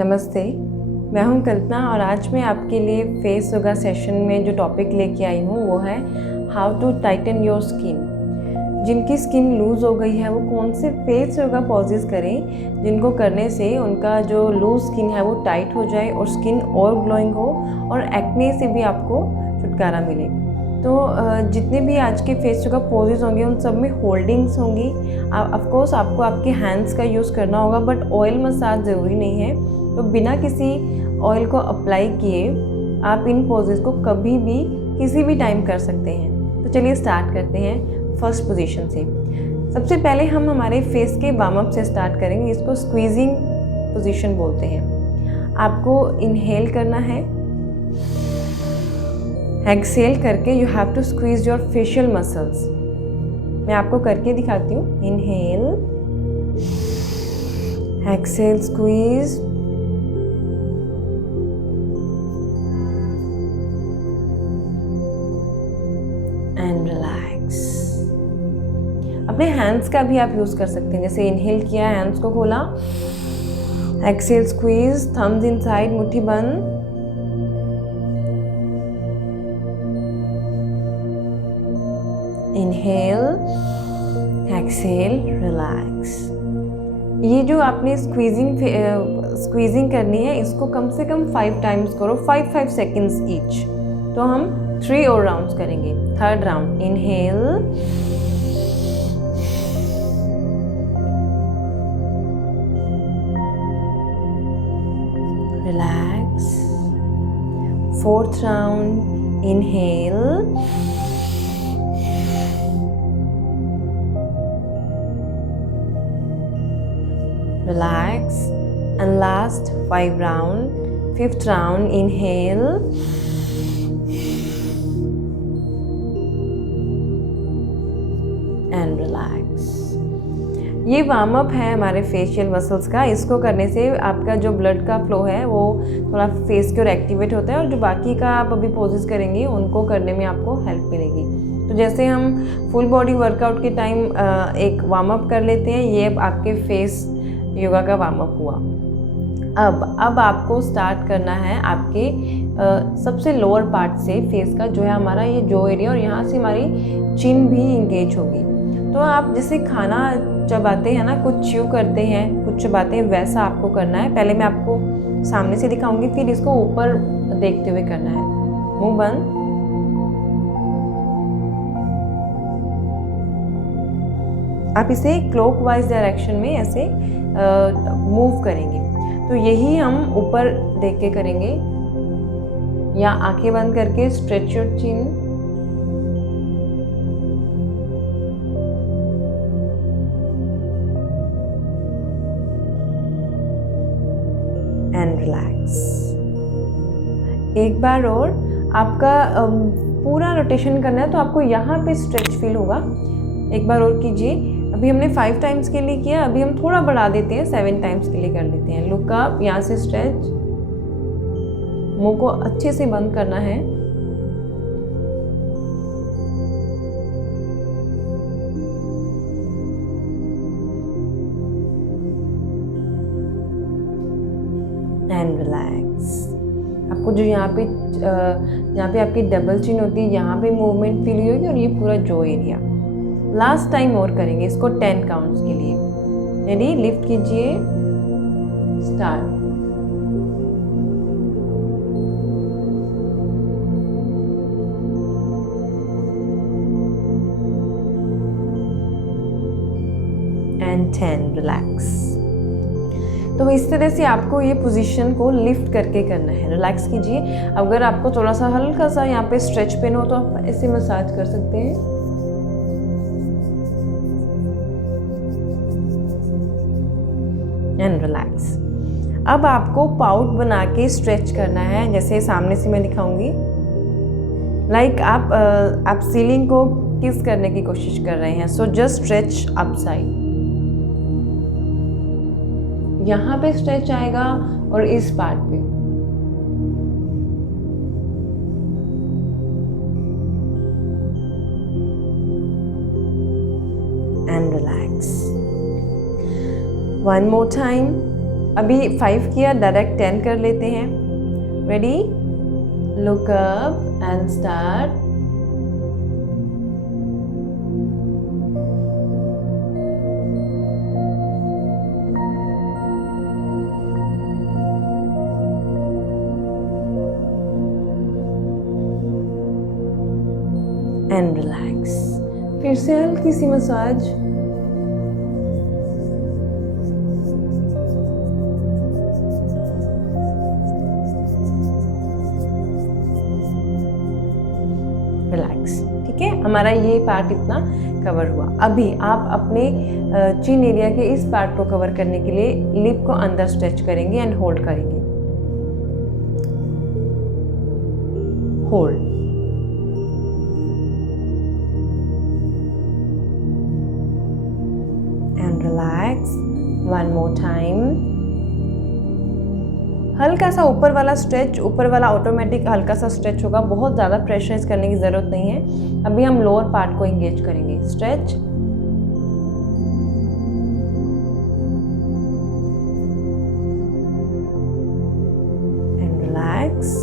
नमस्ते, मैं हूं कल्पना और आज मैं आपके लिए फेस योगा सेशन में जो टॉपिक लेके आई हूं वो है how to tighten your skin. जिनकी स्किन लूज़ हो गई है वो कौन से फेस योगा पॉजेस करें जिनको करने से उनका जो लूज स्किन है वो टाइट हो जाए और स्किन और ग्लोइंग हो और एक्ने से भी आपको छुटकारा मिले। तो जितने भी आज के फेस योगा पोजेस होंगे उन सब में होल्डिंग्स होंगी। ऑफ कोर्स आपको आपके हैंड्स का यूज़ करना होगा, बट ऑयल मसाज ज़रूरी नहीं है। तो बिना किसी ऑयल को अप्लाई किए आप इन पोजेस को कभी भी किसी भी टाइम कर सकते हैं। तो चलिए स्टार्ट करते हैं फर्स्ट पोजीशन से। सबसे पहले हम हमारे फेस के वार्म अप से स्टार्ट करेंगे। इसको स्क्वीजिंग पोजीशन बोलते हैं। आपको इनहेल करना है, एक्सेल करके you have to squeeze your facial muscles. मैं आपको करके दिखाती हूँ। Inhale, exhale, squeeze, and relax. अपने हैंड्स का भी आप यूज कर सकते हैं। जैसे इनहेल किया, हैंड्स को खोला, एक्सेल, स्क्वीज, थम्स इनसाइड, मुट्ठी बंद, इनहेल, एक्सेल, रिलैक्स। ये जो आपने स्क्वीजिंग करनी है इसको कम से कम 5 टाइम्स करो, 5 सेकेंड्स ईच। तो हम 3 और राउंड्स करेंगे। Third round, inhale, relax. Fourth round, inhale, relax, and last 5 round. 5th round, inhale, and relax. ये वार्म अप है हमारे फेशियल मसल्स का। इसको करने से आपका जो ब्लड का फ्लो है वो थोड़ा फेस की ओर एक्टिवेट होता है और जो बाकी का आप अभी पोजेस करेंगे उनको करने में आपको हेल्प मिलेगी। तो जैसे हम फुल बॉडी वर्कआउट के टाइम एक वार्म अप कर लेते हैं, ये आपके फेस योगा का वार्म अप हुआ। अब आपको स्टार्ट करना है आपके सबसे लोअर पार्ट से, फेस का जो है हमारा ये जो एरिया, और यहाँ से हमारी चिन भी इंगेज होगी। तो आप जैसे खाना चबाते हैं ना, कुछ च्यू करते हैं, कुछ चबाते हैं, वैसा आपको करना है। पहले मैं आपको सामने से दिखाऊंगी, फिर इसको ऊपर देखते हुए करना है। मुंह बंद, आप इसे क्लॉकवाइज डायरेक्शन में ऐसे मूव करेंगे। तो यही हम ऊपर देख के करेंगे, या आंखें बंद करके stretch your chin, and relax. एक बार और आपका पूरा रोटेशन करना है तो आपको यहाँ पे स्ट्रेच फील होगा। एक बार और कीजिए। अभी हमने 5 टाइम्स के लिए किया, अभी हम थोड़ा बढ़ा देते हैं, 7 टाइम्स के लिए कर लेते हैं। लुक अप, यहाँ से स्ट्रेच, मुंह को अच्छे से बंद करना है। And relax. आपको जो यहाँ पे आपकी डबल चिन होती है, यहाँ पे मूवमेंट फील होगी और ये पूरा जो एरिया। लास्ट टाइम और करेंगे इसको 10 काउंट्स के लिए। रेडी, लिफ्ट कीजिए, स्टार्ट। And 10, relax. तो इस तरह से आपको ये पोजीशन को लिफ्ट करके करना है। रिलैक्स कीजिए। अगर आपको थोड़ा सा हल्का सा यहाँ पे स्ट्रेच पेन हो तो आप ऐसे मसाज कर सकते हैं। And relax. अब आपको पाउट बना के स्ट्रेच करना है। जैसे सामने से मैं दिखाऊंगी, लाइक आप सीलिंग को किस करने की कोशिश कर रहे हैं। सो जस्ट स्ट्रेच अपसाइड, यहाँ पे स्ट्रेच आएगा और इस पार्ट पे। And relax. One more time. अभी 5 किया, डायरेक्ट 10 कर लेते हैं। Ready, look up and start. And relax. फिर से हल्की सी मसाज। रिलैक्स। ठीक है, हमारा ये पार्ट इतना कवर हुआ। अभी आप अपने चिन एरिया के इस पार्ट को कवर करने के लिए लिप को अंदर स्ट्रेच करेंगे एंड होल्ड करेंगे। Hold. And relax. One more time. हल्का सा ऊपर वाला स्ट्रेच, ऊपर वाला ऑटोमेटिक हल्का सा स्ट्रेच होगा, बहुत ज़्यादा प्रेशराइज करने की ज़रूरत नहीं है। अभी हम लोअर पार्ट को एंगेज करेंगे। Stretch and relax.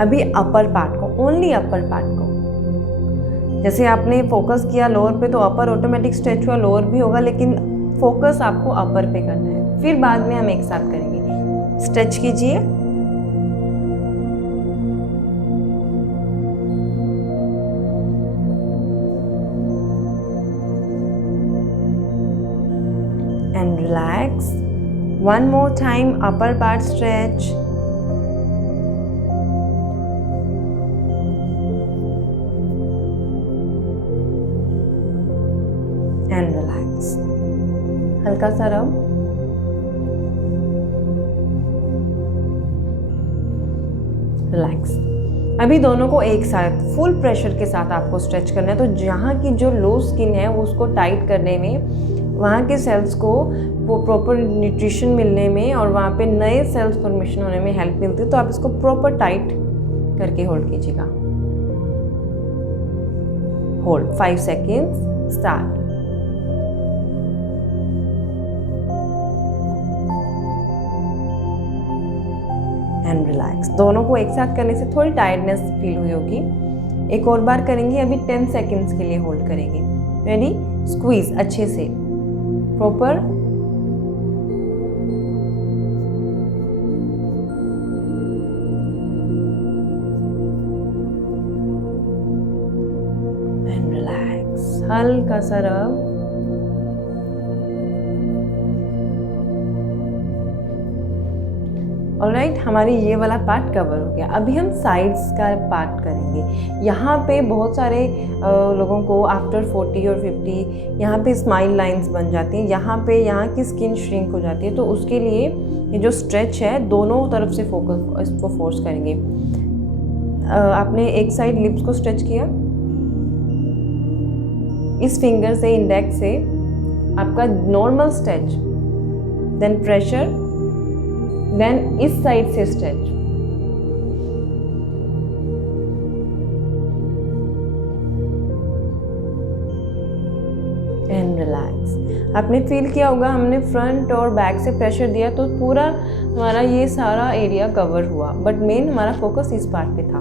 अभी अपर पार्ट को, ओनली अपर पार्ट को, जैसे आपने फोकस किया लोअर पे तो अपर ऑटोमेटिक स्ट्रेच हुआ, लोअर भी होगा, लेकिन फोकस आपको अपर पे करना है। फिर बाद में हम एक साथ करेंगे। स्ट्रेच कीजिए। And relax. One more time, upper part stretch. And relax. हल्का सा रब। रिलैक्स। अभी दोनों को एक साथ फुल प्रेशर के साथ आपको स्ट्रेच करना है। तो जहाँ की जो लूज स्किन है उसको टाइट करने में, वहाँ के सेल्स को वो प्रॉपर न्यूट्रिशन मिलने में और वहाँ पे नए सेल्स फॉर्मेशन होने में हेल्प मिलती है। तो आप इसको प्रॉपर टाइट करके होल्ड कीजिएगा। Hold 5 seconds. Start. And relax. दोनों को एक साथ करने से थोड़ी टायर्डनेस फील हुई होगी। एक और बार करेंगे। अभी 10 सेकेंड्स के लिए होल्ड करेंगे। रेडी, स्क्वीज अच्छे से, प्रॉपर। And relax. हल्का सा रब। ऑलराइट, हमारी ये वाला पार्ट कवर हो गया। अभी हम साइड्स का पार्ट करेंगे। यहाँ पे बहुत सारे लोगों को आफ्टर 40 और 50 यहाँ पे स्माइल लाइंस बन जाती हैं, यहाँ की स्किन श्रिंक हो जाती है। तो उसके लिए ये जो स्ट्रेच है दोनों तरफ से फोकस, इसको फोर्स करेंगे। आपने एक साइड लिप्स को स्ट्रेच किया, इस फिंगर से, इंडेक्स से आपका normal stretch, then pressure, then इस साइड से स्ट्रेच। And relax. आपने फील किया होगा हमने फ्रंट और बैक से प्रेशर दिया तो पूरा हमारा ये सारा एरिया कवर हुआ, बट मेन हमारा फोकस इस पार्ट पे था।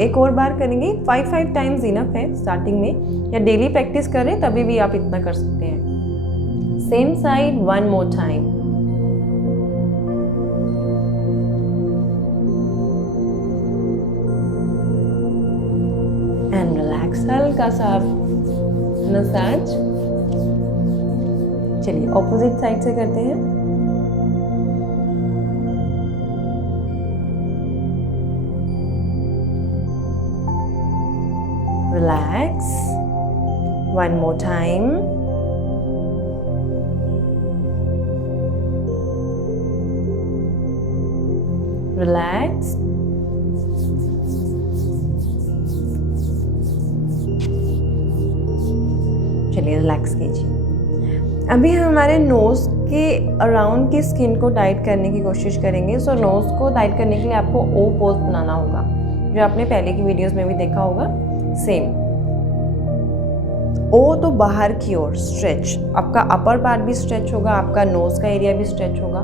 एक और बार करेंगे। 5 टाइम्स इनफ है स्टार्टिंग में, या डेली प्रैक्टिस करें तभी भी आप इतना कर सकते हैं। Same side, one more time. And relax. हल्का सा मसाज। चलिए ऑपोजिट साइड से करते हैं। Relax. One more time. Relax. चलिए रिलैक्स कीजिए। अभी हम हमारे नोज़ के अराउंड की स्किन को टाइट करने की कोशिश करेंगे। सो नोज़ को टाइट करने के लिए आपको ओ पोज बनाना होगा, जो आपने पहले की वीडियोस में भी देखा होगा। सेम ओ तो बाहर की ओर स्ट्रेच, आपका अपर पार्ट भी स्ट्रेच होगा, आपका नोज का एरिया भी स्ट्रेच होगा।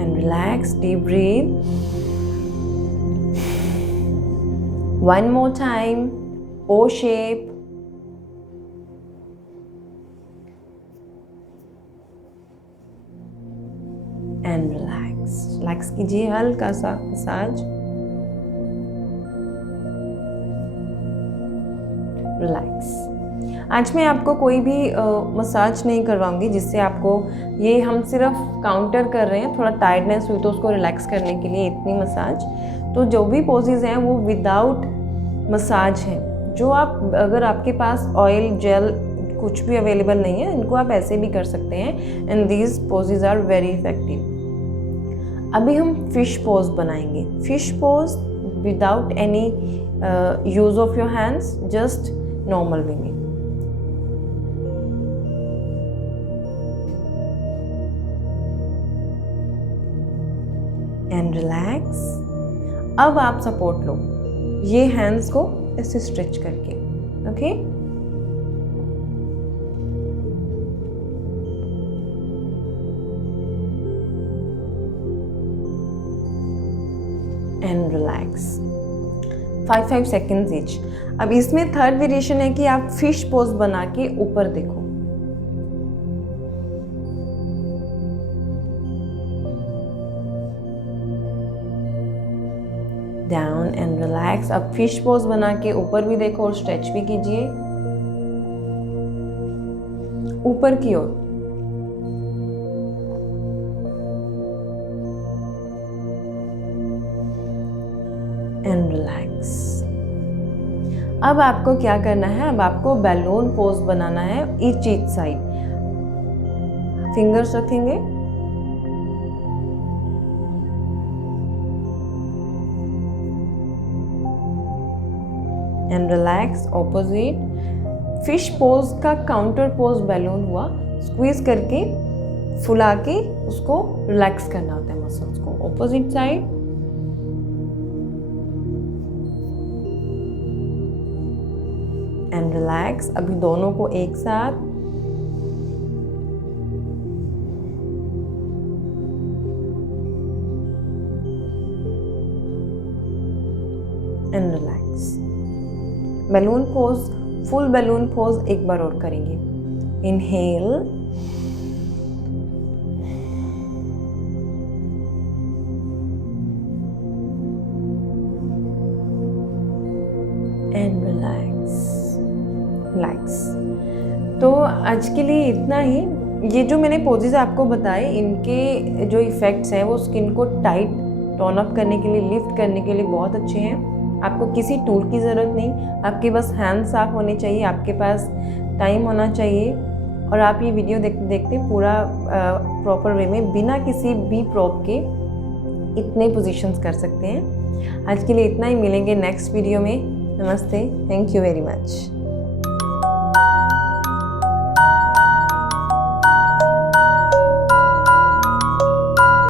And relax, deep breath. One more time, O shape. And relax कीजिए, हल्का सा मसाज। रिलैक्स। आज मैं आपको कोई भी मसाज नहीं करवाऊंगी जिससे आपको ये, हम सिर्फ काउंटर कर रहे हैं, थोड़ा टायर्डनेस हुई तो उसको रिलैक्स करने के लिए इतनी मसाज। तो जो भी पोजेज हैं वो विदाउट मसाज हैं। जो आप, अगर आपके पास ऑयल जेल कुछ भी अवेलेबल नहीं है, इनको आप ऐसे भी कर सकते हैं। And these poses are very effective. अभी हम फिश पोज बनाएंगे। Fish pose without any use of your hands, just normal way में। And relax. अब आप सपोर्ट लो, ये हैंड्स को ऐसे स्ट्रेच करके, okay. And relax. 5 seconds each. अब इसमें थर्ड वेरिएशन है कि आप फिश पोज बना के ऊपर देखो। Down and relax. अब फिश पोज बना के ऊपर भी देखो और स्ट्रेच भी कीजिए ऊपर की ओर। And relax. अब आपको क्या करना है, अब आपको बैलून पोज बनाना है ईच साइड। फिंगर्स रखेंगे, and relax opposite. Fish pose का काउंटर पोज बैलून हुआ, स्क्वीज करके फुला के उसको रिलैक्स करना होता है मसल्स को। Opposite side. And relax. अभी दोनों को एक साथ। And relax. Balloon pose, full balloon pose एक बार और करेंगे। Inhale and relax. तो आज के लिए इतना ही। ये जो मैंने पोजेज आपको बताए, इनके जो इफ़ेक्ट्स हैं वो स्किन को टाइट, टोन अप करने के लिए, लिफ्ट करने के लिए बहुत अच्छे हैं। आपको किसी टूल की ज़रूरत नहीं, आपके बस हैंड साफ होने चाहिए, आपके पास टाइम होना चाहिए, और आप ये वीडियो देखते देखते पूरा प्रॉपर वे में बिना किसी भी प्रॉप के इतने पोजीशंस कर सकते हैं। आज के लिए इतना ही। मिलेंगे नेक्स्ट वीडियो में। नमस्ते, थैंक यू वेरी मच।